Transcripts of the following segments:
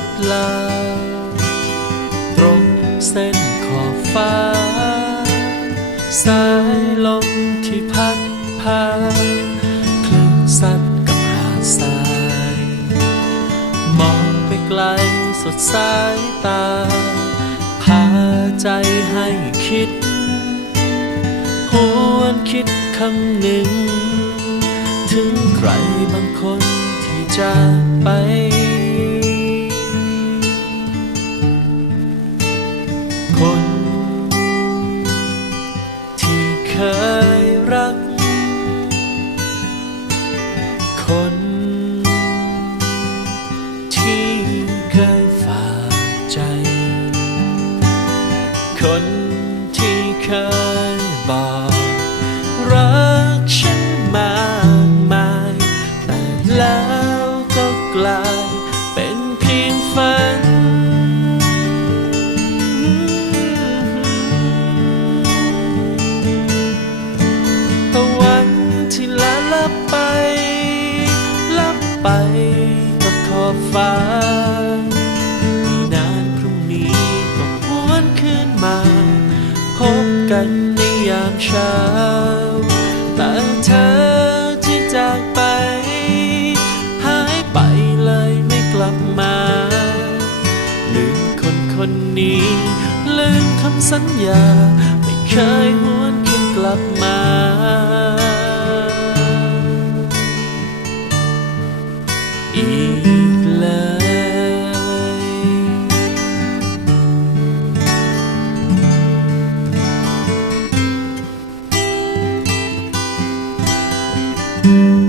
บลาตรงเส้นขอบฟ้า สายลมที่พัดพาคลื่นซัดกับหาดทราย มองไปไกลสดสายตา พาใจให้คิดหวนคิดคำหนึ่ง ถึงใครบางคนที่จากไป คน ที่เคยรัก คน ที่เคยฝากใจ คนที่เคยบอก ที่ละลับไป ลับไปกับขอบฟ้าไม่นานพรุ่งนี้ก็หวนคืนมา พบกันในยามเช้า แต่เธอที่จากไป หายไปเลยไม่กลับมาลืมคนคนนี้ลืมคำสัญญา ไม่เคยหวนคืนกลับมา คน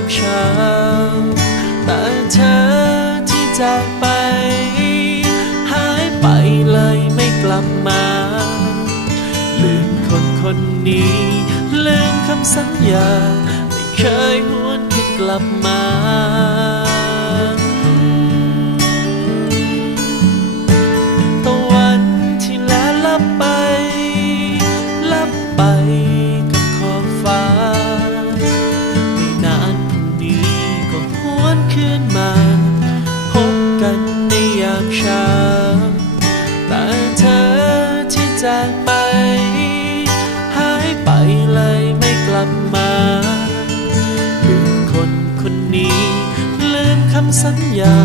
ามเช้าแต่เธอที่จากไป หายไปเลยไม่กลับมา ลืมคนคนนี้ ลืมคำสัญญา ไม่เคยหวนคืนกลับมา จากไป หายไปเลยไม่กลับมาลืมคนคนนี้ ลืมคำสัญญา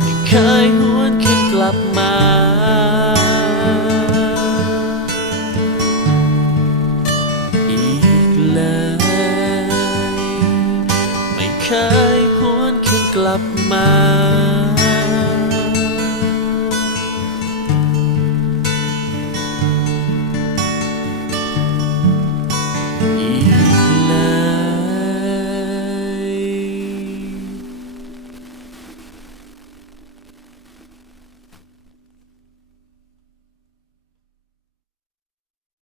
ไม่เคยหวนคืนกลับมาอีกเลยไม่เคยหวนคืนกลับมา